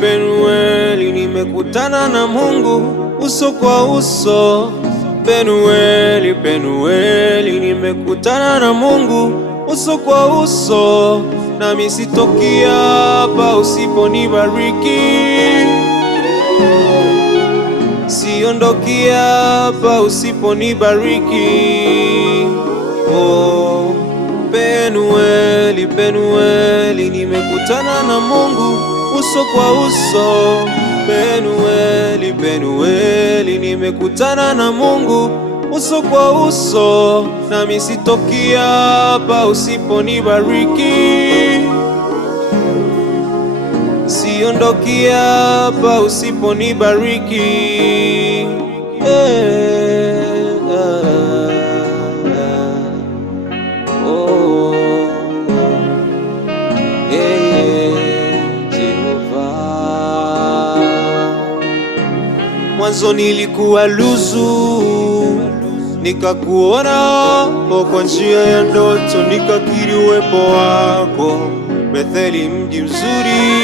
Penueli, nimekutana na Mungu uso kwa uso. Penueli, Penueli, nimekutana na Mungu uso kwa uso. Nami sitoki hapa usiponibariki, siondoki hapa usiponibariki. Oh, Penueli, Penueli, nimekutana na Mungu uso kwa uso. Penueli, Penueli, nimekutana na Mungu uso kwa uso. Nami sitoki hapa usiponibariki, siondoki hapa usiponibariki. Mwanzo nilikuwa luzu, nikakuona kwa njia ya ndoto, nikakiri uwepo wako. Betheli mji mzuri,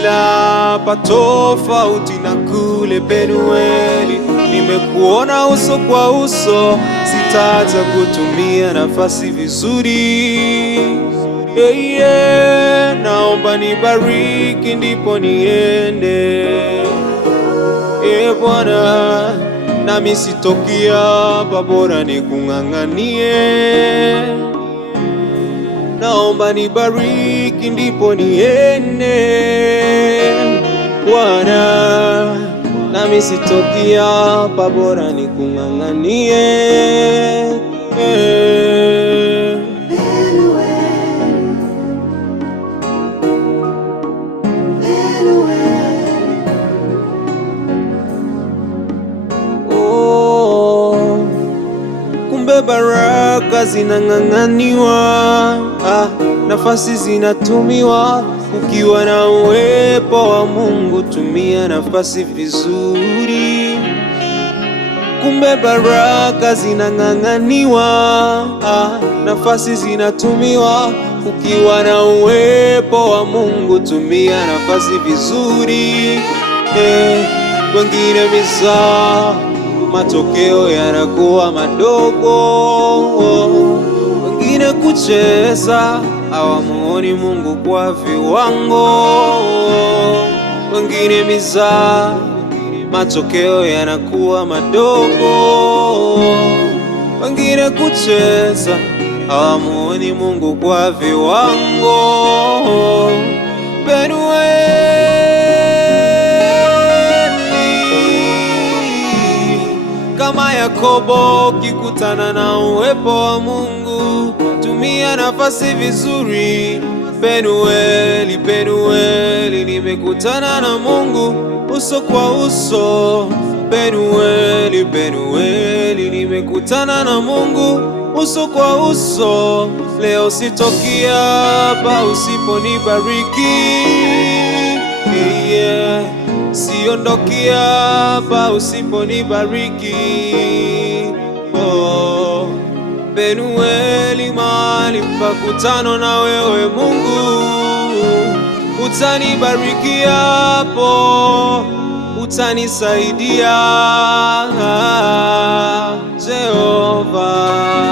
ila patofauti na kule Penueli. Nimekuona uso kwa uso, sitaacha kutumia nafasi vizuri. Naomba nibariki ndipo niende. Bwana, nami sitoki hapa, bora nikung'ang'anie. Naomba nibariki ndipo niende. Bwana, nami sitoki hapa, bora nikung'ang'anie. Kumbe baraka zinang'ang'aniwa, nafasi zinatumiwa. Ukiwa na uwepo wa Mungu, tumia nafasi vizuri. Kumbe baraka zinang'ang'aniwa, nafasi zinatumiwa. Ukiwa na uwepo wa Mungu, tumia nafasi vizuri. Wengine mizaa, matokeo yanakuwa madogo. Wengine kucheza, hawamuoni Mungu kwa viwango. Wengine mizaa, matokeo yanakuwa madogo. Wengine kucheza, hawamuoni Mungu kwa viwango. Penueli, kama Yakobo, kikutana na uwepo wa Mungu, tumia nafasi vizuri. Penueli, Penueli, nimekutana na Mungu uso kwa uso. Penueli, Penueli, nimekutana na Mungu uso kwa uso. Leo sitoki hapa usiponibariki, siondoki hapa usiponibariki. Penueli, mahali pakutano na wewe Mungu. Utanibariki hapo, utanisaidia Jehova.